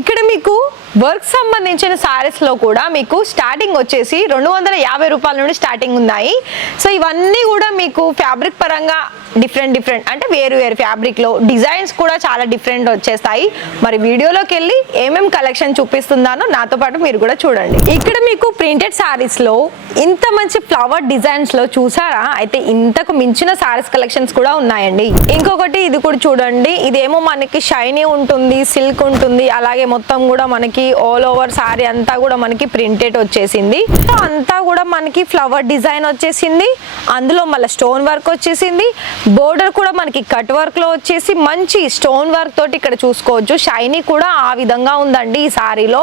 ఇక్కడ మీకు వర్క్ సంబంధించిన సారీస్ లో కూడా మీకు స్టార్టింగ్ వచ్చేసి 250 రూపాయల నుండి స్టార్టింగ్ ఉన్నాయి. సో ఇవన్నీ కూడా మీకు ఫ్యాబ్రిక్ పరంగా డిఫరెంట్ అంటే వేరు ఫ్యాబ్రిక్ లో డిజైన్స్ కూడా చాలా డిఫరెంట్ వచ్చేస్తాయి. మరి వీడియోలోకి వెళ్ళి ఏమేం కలెక్షన్ చూపిస్తున్నానో నాతో పాటు మీరు కూడా చూడండి. ఇక్కడ మీకు ప్రింటెడ్ సారీస్ లో ఇంత మంచి ఫ్లవర్ డిజైన్స్ లో చూసారా, అయితే ఇంతకు మించిన సారీస్ కలెక్షన్స్ కూడా ఉన్నాయండి. ఇంకొకటి ఇది కూడా చూడండి, ఇదేమో మనకి షైనీ ఉంటుంది, సిల్క్ ఉంటుంది, అలాగే మొత్తం కూడా మనకి ఆల్ ఓవర్ సారీ అంతా కూడా మనకి ప్రింటెడ్ వచ్చేసింది. అంతా కూడా మనకి ఫ్లవర్ డిజైన్ వచ్చేసింది, అందులో మళ్ళీ స్టోన్ వర్క్ వచ్చేసింది, బోర్డర్ కూడా మనకి కట్ వర్క్ లో వచ్చేసి మంచి స్టోన్ వర్క్ తోటి ఇక్కడ చూసుకోవచ్చు. షైనీ కూడా ఆ విధంగా ఉందండి ఈ సారీలో.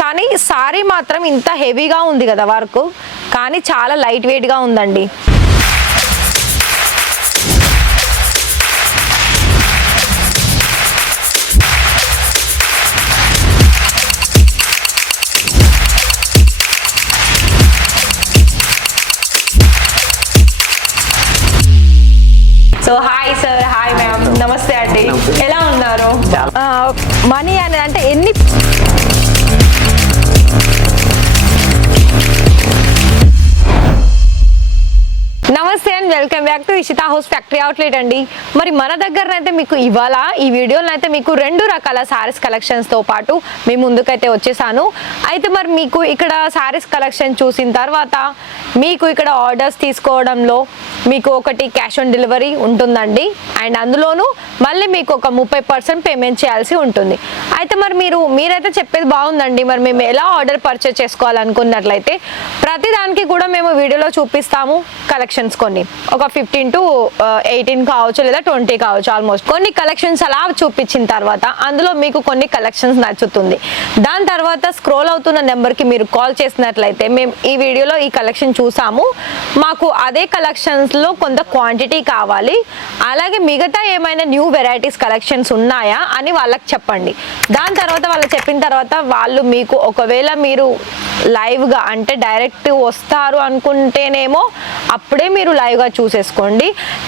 కానీ సారీ మాత్రం ఇంత హెవీగా ఉంది కదా వర్క్, కానీ చాలా లైట్ వెయిట్ గా ఉందండి. So hi sir, hi ma'am, నమస్తే అండి, ఎలా ఉన్నారు? మనీ అని అంటే ఎన్ని నమస్తే and welcome back to Ishita house factory outlet అండి. మరి మన దగ్గరనైతే మీకు ఇవాళ ఈ వీడియోలో అయితే మీకు 2 రకాల సారీస్ కలెక్షన్స్తో పాటు మీ ముందుకైతే వచ్చేసాను. అయితే మరి మీకు ఇక్కడ సారీస్ కలెక్షన్ చూసిన తర్వాత మీకు ఇక్కడ ఆర్డర్స్ తీసుకోవడంలో మీకు ఒకటి క్యాష్ ఆన్ డెలివరీ ఉంటుందండి, అండ్ అందులోనూ మళ్ళీ మీకు ఒక 30% పేమెంట్ చేయాల్సి ఉంటుంది. అయితే మరి మీరైతే చెప్పేది బాగుందండి. మరి మేము ఎలా ఆర్డర్ పర్చేస్ చేసుకోవాలనుకున్నట్లయితే ప్రతిదానికి కూడా మేము వీడియోలో చూపిస్తాము కలెక్షన్స్. కొన్ని ఒక 15 to 18 కావచ్చు, లేదా 20 కావచ్చు. ఆల్మోస్ట్ కొన్ని కలెక్షన్స్ అలా చూపించిన తర్వాత అందులో మీకు కొన్ని కలెక్షన్స్ నచ్చుతుంది. దాని తర్వాత స్క్రోల్ అవుతున్న నెంబర్కి మీరు కాల్ చేసినట్లయితే మేము ఈ వీడియోలో ఈ కలెక్షన్ చూసాము, మాకు అదే కలెక్షన్స్లో కొంత క్వాంటిటీ కావాలి, అలాగే మిగతా ఏమైనా న్యూ వెరైటీస్ కలెక్షన్స్ ఉన్నాయా అని వాళ్ళకి చెప్పండి. దాని తర్వాత వాళ్ళు చెప్పిన తర్వాత వాళ్ళు మీకు ఒకవేళ మీరు లైవ్గా అంటే డైరెక్ట్ వస్తారు అనుకుంటేనేమో అప్పుడే మీరు లైవ్గా చూసేసుకోండి.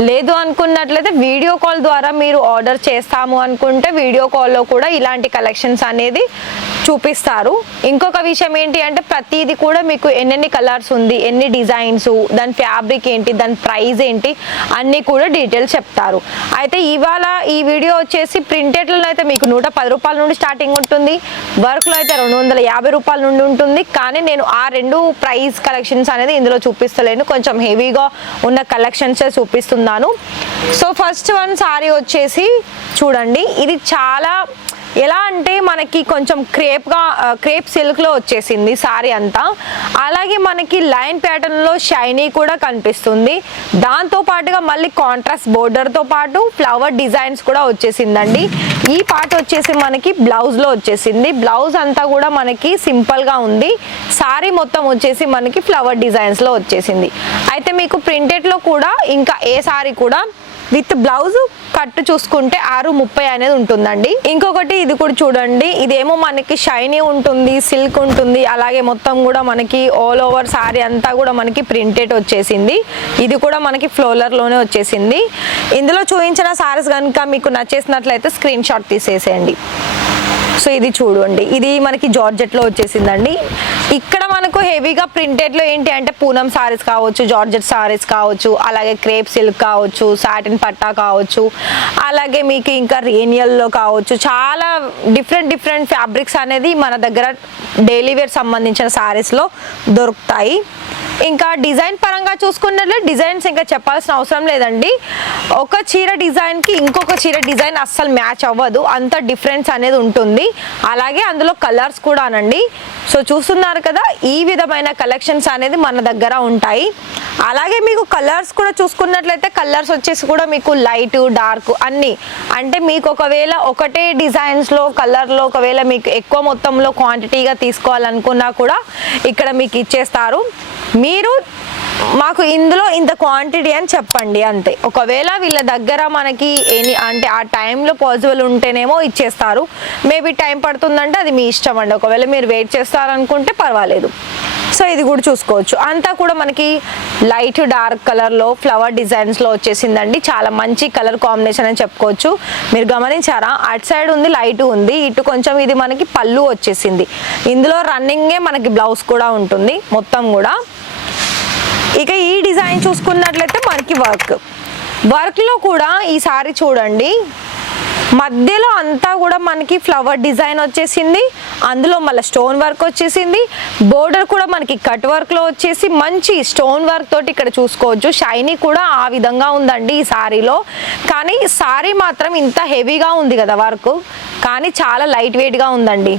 లేదు అనుకున్నట్లయితే వీడియో కాల్ ద్వారా మీరు ఆర్డర్ చేస్తాము అనుకుంటే వీడియో కాల్లో కూడా ఇలాంటి కలెక్షన్స్ అనేది చూపిస్తారు. ఇంకొక విషయం ఏంటి అంటే ప్రతిదీ కూడా మీకు ఎన్నెన్ని కలర్స్ ఉంది, ఎన్ని డిజైన్స్, దాని ఫ్యాబ్రిక్ ఏంటి, దాని ప్రైస్ ఏంటి అన్నీ కూడా డీటెయిల్స్ చెప్తారు. అయితే ఇవాళ ఈ వీడియో వచ్చేసి ప్రింటెడ్లో అయితే మీకు 110 రూపాయల నుండి స్టార్టింగ్ ఉంటుంది, వర్క్లో అయితే 250 రూపాయల నుండి ఉంటుంది. కానీ నేను ఆ 2 ప్రైస్ కలెక్షన్స్ అనేది ఇందులో చూపిస్తలేను, కొంచెం హెవీగా ఉన్న కలెక్షన్స్ చూపిస్తున్నాను. సో ఫస్ట్ వన్ సారీ వచ్చేసి చూడండి, ఇది చాలా ఎలా అంటే మనకి కొంచెం క్రేప్ సిల్క్లో వచ్చేసింది సారీ అంతా, అలాగే మనకి లైన్ ప్యాటర్న్లో షైనీ కూడా కనిపిస్తుంది. దాంతో పాటుగా మళ్ళీ కాంట్రాస్ట్ బోర్డర్తో పాటు ఫ్లవర్ డిజైన్స్ కూడా వచ్చేసిందండి. ఈ పార్ట్ వచ్చేసి మనకి బ్లౌజ్లో వచ్చేసింది, బ్లౌజ్ అంతా కూడా మనకి సింపుల్గా ఉంది, సారీ మొత్తం వచ్చేసి మనకి ఫ్లవర్ డిజైన్స్లో వచ్చేసింది. అయితే మీకు ప్రింటెడ్లో కూడా ఇంకా ఏ సారీ కూడా విత్ బ్లౌజ్ కట్ చూసుకుంటే 630 అనేది ఉంటుందండి. ఇంకొకటి ఇది కూడా చూడండి, ఇదేమో మనకి షైనీ ఉంటుంది, సిల్క్ ఉంటుంది, అలాగే మొత్తం కూడా మనకి ఆల్ ఓవర్ సారీ అంతా కూడా మనకి ప్రింటెడ్ వచ్చేసింది. ఇది కూడా మనకి ఫ్లోలర్లోనే వచ్చేసింది. ఇందులో చూపించిన సారీస్ కనుక మీకు నచ్చేసినట్లయితే స్క్రీన్ షాట్ తీసేసేయండి. సో ఇది చూడండి, ఇది మనకి జార్జెట్లో వచ్చేసిందండి. ఇక్కడ మనకు హెవీగా ప్రింటెడ్లో ఏంటి అంటే పూనం సారీస్ కావచ్చు, జార్జెట్ సారీస్ కావచ్చు, అలాగే క్రేప్ సిల్క్ కావచ్చు, సాటిన్ పట్టా కావచ్చు, అలాగే మీకు ఇంకా రేనియల్లో కావచ్చు, చాలా డిఫరెంట్ ఫ్యాబ్రిక్స్ అనేది మన దగ్గర డైలీ వేర్ సంబంధించిన సారీస్లో దొరుకుతాయి. ఇంకా డిజైన్ పరంగా చూసుకున్నట్లే డిజైన్స్ ఇంకా చెప్పాల్సిన అవసరం లేదండి. ఒక చీర డిజైన్కి ఇంకొక చీర డిజైన్ అస్సలు మ్యాచ్ అవ్వదు, అంత డిఫరెన్స్ అనేది ఉంటుంది. అలాగే అందులో కలర్స్ కూడానండి. సో చూస్తున్నారు కదా, ఈ విధమైన కలెక్షన్స్ అనేది మన దగ్గర ఉంటాయి. అలాగే మీకు కలర్స్ కూడా చూసుకున్నట్లయితే కలర్స్ వచ్చేసి కూడా మీకు లైట్, డార్క్ అన్నీ, అంటే మీకు ఒకవేళ ఒకటే డిజైన్స్లో కలర్లో ఒకవేళ మీకు ఎక్కువ మొత్తంలో క్వాంటిటీగా తీసుకోవాలనుకున్నా కూడా ఇక్కడ మీకు ఇచ్చేస్తారు. మీరు మాకు ఇందులో ఇంత క్వాంటిటీ అని చెప్పండి అంతే. ఒకవేళ వీళ్ళ దగ్గర మనకి అంటే ఆ టైంలో పాసిబుల్ ఉంటేనేమో ఇచ్చేస్తారు, మేబీ టైం పడుతుందంటే అది మీ ఇష్టం అండి. ఒకవేళ మీరు వెయిట్ చేస్తారనుకుంటే పర్వాలేదు. సో ఇది కూడా చూసుకోవచ్చు. అంతా కూడా మనకి లైట్ డార్క్ కలర్లో ఫ్లవర్ డిజైన్స్లో వచ్చేసిందండి. చాలా మంచి కలర్ కాంబినేషన్ అని చెప్పుకోవచ్చు. మీరు గమనించారా, అటు సైడ్ ఉంది లైట్ ఉంది, ఇటు కొంచెం ఇది మనకి పళ్ళు వచ్చేసింది. ఇందులో రన్నింగే మనకి బ్లౌజ్ కూడా ఉంటుంది మొత్తం కూడా. ఇక ఈ డిజైన్ చూసుకున్నట్లయితే మనకి వర్క్లో కూడా ఈ సారీ చూడండి, మధ్యలో అంతా కూడా మనకి ఫ్లవర్ డిజైన్ వచ్చేసింది, అందులో మళ్ళీ స్టోన్ వర్క్ వచ్చేసింది. బోర్డర్ కూడా మనకి కట్ వర్క్లో వచ్చేసి మంచి స్టోన్ వర్క్ తోటి ఇక్కడ చూసుకోవచ్చు. షైనీ కూడా ఆ విధంగా ఉందండి ఈ సారీలో. కానీ సారీ మాత్రం ఇంత హెవీగా ఉంది కదా వర్క్, కానీ చాలా లైట్ వెయిట్గా ఉందండి.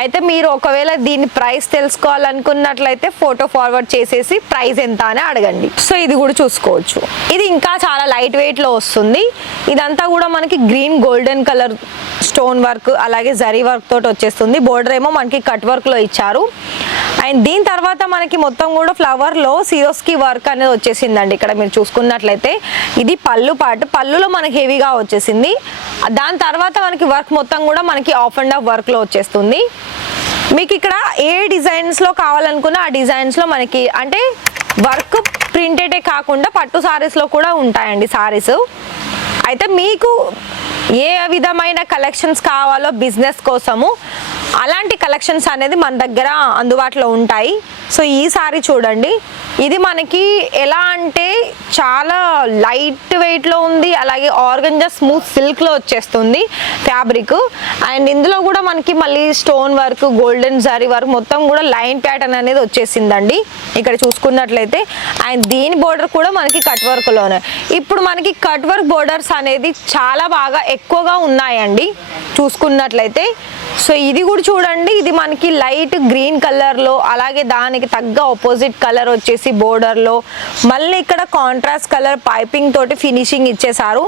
అయితే మీరు ఒకవేళ దీని ప్రైస్ తెలుసుకోవాలనుకున్నట్లయితే ఫోటో ఫార్వర్డ్ చేసేసి ప్రైస్ ఎంత అని అడగండి. సో ఇది కూడా చూసుకోవచ్చు. ఇది ఇంకా చాలా లైట్ వెయిట్లో వస్తుంది. ఇదంతా కూడా మనకి green golden colour stone work అలాగే జరీ వర్క్ తోటి వచ్చేస్తుంది. బోర్డర్ ఏమో మనకి కట్ వర్క్లో ఇచ్చారు. అండ్ దీని తర్వాత మనకి మొత్తం కూడా ఫ్లవర్లో సిరోస్కి వర్క్ అనేది వచ్చేసిందండి. ఇక్కడ మీరు చూసుకున్నట్లయితే ఇది పళ్ళు పార్ట్, పళ్ళులో మనకి హెవీగా వచ్చేసింది. దాని తర్వాత మనకి వర్క్ మొత్తం కూడా మనకి ఆఫ్ అండ్ ఆఫ్ వర్క్లో వచ్చేస్తుంది. మీకు ఇక్కడ ఏ డిజైన్స్లో కావాలనుకున్నా ఆ డిజైన్స్లో మనకి అంటే వర్క్ ప్రింటెడే కాకుండా పట్టు సారీస్లో కూడా ఉంటాయండి సారీస్. అయితే మీకు ఏ విధమైన కలెక్షన్స్ కావాలో బిజినెస్ కోసము అలాంటి కలెక్షన్స్ అనేది మన దగ్గర అందుబాటులో ఉంటాయి. సో ఈ సారీ చూడండి, ఇది మనకి ఎలా అంటే చాలా లైట్ వెయిట్లో ఉంది, అలాగే ఆర్గంజా స్మూత్ సిల్క్లో వచ్చేస్తుంది ఫ్యాబ్రిక్. అండ్ ఇందులో కూడా మనకి మళ్ళీ stone work golden zari work మొత్తం కూడా లైన్ ప్యాటర్న్ అనేది వచ్చేసిందండి ఇక్కడ చూసుకున్నట్లయితే. అండ్ దీని బోర్డర్ కూడా మనకి కట్ వర్క్లోనే. ఇప్పుడు మనకి కట్ వర్క్ బోర్డర్స్ అనేది చాలా బాగా ఎక్కువగా ఉన్నాయండి చూసుకున్నట్లయితే. సో ఇది కూడా చూడండి, ఇది మనకి లైట్ గ్రీన్ కలర్లో అలాగే దానికి తగ్గ ఆపోజిట్ కలర్ వచ్చేసి బోర్డర్లో మళ్ళీ ఇక్కడ కాంట్రాస్ట్ కలర్ పైపింగ్ తోటి ఫినిషింగ్ ఇచ్చేసారు.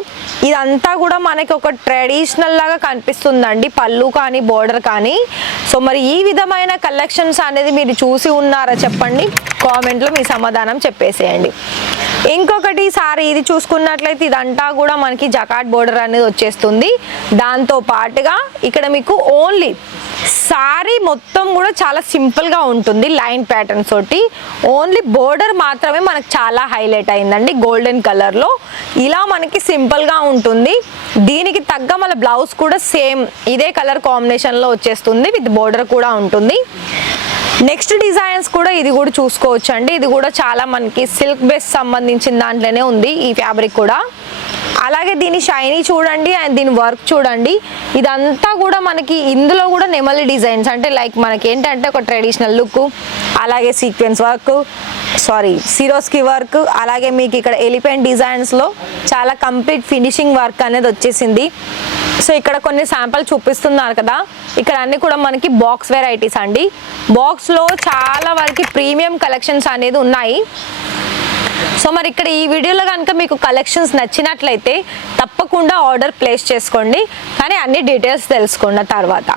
ఇదంతా కూడా మనకి ఒక ట్రెడిషనల్ లాగా కనిపిస్తుందండి పళ్ళు కానీ బోర్డర్ కానీ. సో మరి ఈ విధమైన కలెక్షన్స్ అనేది మీరు చూసి ఉన్నారా చెప్పండి, కామెంట్లో మీ సమాధానం చెప్పేసేయండి. ఇంకొకటి సారీ ఇది చూసుకున్నట్లయితే ఇదంతా కూడా మనకి జకాట్ బోర్డర్ అనేది వచ్చేస్తుంది. దాంతో పాటుగా ఇక్కడ మీకు ఓన్లీ సారీ మొత్తం కూడా చాలా సింపుల్గా ఉంటుంది లైన్ ప్యాటర్న్స్ తోటి. ఓన్లీ బోర్డర్ మాత్రమే మనకు చాలా హైలైట్ అయిందండి గోల్డెన్ కలర్లో. ఇలా మనకి సింపుల్గా ఉంటుంది. దీనికి తగ్గ మన బ్లౌజ్ కూడా సేమ్ ఇదే కలర్ కాంబినేషన్లో వచ్చేస్తుంది, విత్ బోర్డర్ కూడా ఉంటుంది. నెక్స్ట్ డిజైన్స్ కూడా ఇది కూడా చూసుకోవచ్చు అండి. ఇది కూడా చాలా మనకి సిల్క్ బేస్ సంబంధించిన దాంట్లోనే ఉంది ఈ ఫ్యాబ్రిక్ కూడా. అలాగే దీని షైనీ చూడండి అండ్ దీని వర్క్ చూడండి. ఇదంతా కూడా మనకి ఇందులో కూడా నెమలి డిజైన్స్ అంటే లైక్ మనకి ఏంటంటే ఒక ట్రెడిషనల్ లుక్, అలాగే సీక్వెన్స్ వర్క్ సిరోస్కి వర్క్, అలాగే మీకు ఇక్కడ ఎలిఫెంట్ డిజైన్స్లో చాలా కంప్లీట్ ఫినిషింగ్ వర్క్ అనేది వచ్చేసింది. సో ఇక్కడ కొన్ని శాంపుల్ చూపిస్తున్నారు కదా, ఇక్కడ అన్ని కూడా మనకి బాక్స్ వెరైటీస్ అండి. బాక్స్లో చాలా వరకు ప్రీమియం కలెక్షన్స్ అనేది ఉన్నాయి. సో మరి ఇక్కడ ఈ వీడియోలో కనుక మీకు కలెక్షన్స్ నచ్చినట్లయితే తప్పకుండా ఆర్డర్ ప్లేస్ చేసుకోండి, కానీ అన్ని డీటెయిల్స్ తెలుసుకున్న తర్వాత.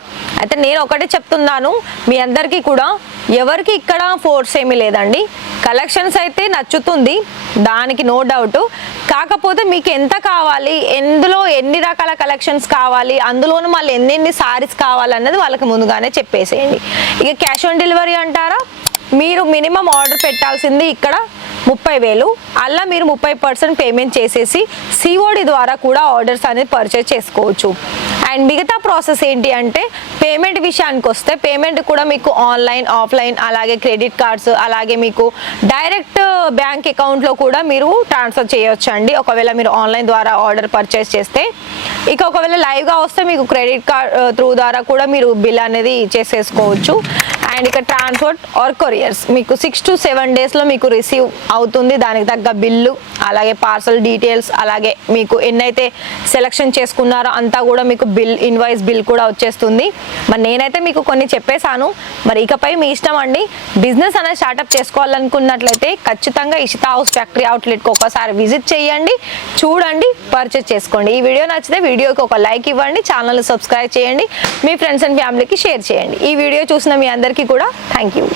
అయితే నేను ఒకటే చెప్తున్నాను మీ అందరికీ కూడా, ఎవరికి ఇక్కడ ఫోర్స్ ఏమీ లేదండి. కలెక్షన్స్ అయితే నచ్చుతుంది, దానికి నో డౌట్. కాకపోతే మీకు ఎంత కావాలి, ఎందులో ఎన్ని రకాల కలెక్షన్స్ కావాలి, అందులోనూ మళ్ళీ ఎన్ని సారీస్ కావాలన్నది వాళ్ళకి ముందుగానే చెప్పేసేయండి. ఇక క్యాష్ ఆన్ డెలివరీ అంటారా, మీరు మినిమం ఆర్డర్ పెట్టాల్సింది ఇక్కడ 30,000, అలా మీరు 30% పేమెంట్ చేసేసి సిఓడి ద్వారా కూడా ఆర్డర్స్ అనేది పర్చేజ్ చేసుకోవచ్చు. అండ్ మిగతా ప్రాసెస్ ఏంటి అంటే పేమెంట్ విషయానికి వస్తే పేమెంట్ కూడా మీకు ఆన్లైన్ ఆఫ్లైన్ అలాగే క్రెడిట్ కార్డ్స్ అలాగే మీకు డైరెక్ట్ బ్యాంక్ అకౌంట్లో కూడా మీరు ట్రాన్స్ఫర్ చేయొచ్చు అండి ఒకవేళ మీరు ఆన్లైన్ ద్వారా ఆర్డర్ పర్చేస్ చేస్తే. ఇక ఒకవేళ లైవ్గా వస్తే మీకు క్రెడిట్ కార్డ్ త్రూ ద్వారా కూడా మీరు బిల్ అనేది చేసేసుకోవచ్చు. అండ్ ఇక ట్రాన్స్పోర్ట్ ఆర్ కొరియర్స్ మీకు 6 to 7 డేస్లో మీకు రిసీవ్ అవుతుంది. దానికి తగ్గ బిల్లు అలాగే పార్సల్ డీటెయిల్స్ అలాగే మీకు ఎన్నైతే సెలెక్షన్ చేసుకున్నారో అంతా కూడా మీకు ఇన్వాయిస్ బిల్ కూడా వచ్చేస్తుంది. మరి నేనైతే మీకు కొన్ని చెప్పేశాను, మరి ఇకపై మీ ఇష్టం అండి. బిజినెస్ అనేది స్టార్ట్అప్ చేసుకోవాలనుకున్నట్లయితే ఖచ్చితంగా ఇషితా హౌస్ ఫ్యాక్టరీ అవుట్లెట్కి ఒకసారి విజిట్ చేయండి, చూడండి, పర్చేస్ చేసుకోండి. ఈ వీడియో నచ్చితే వీడియోకి ఒక లైక్ ఇవ్వండి, ఛానల్ని సబ్స్క్రైబ్ చేయండి, మీ ఫ్రెండ్స్ అండ్ ఫ్యామిలీకి షేర్ చేయండి. ఈ వీడియో చూసిన మీ అందరికీ కూడా థ్యాంక్ యూ.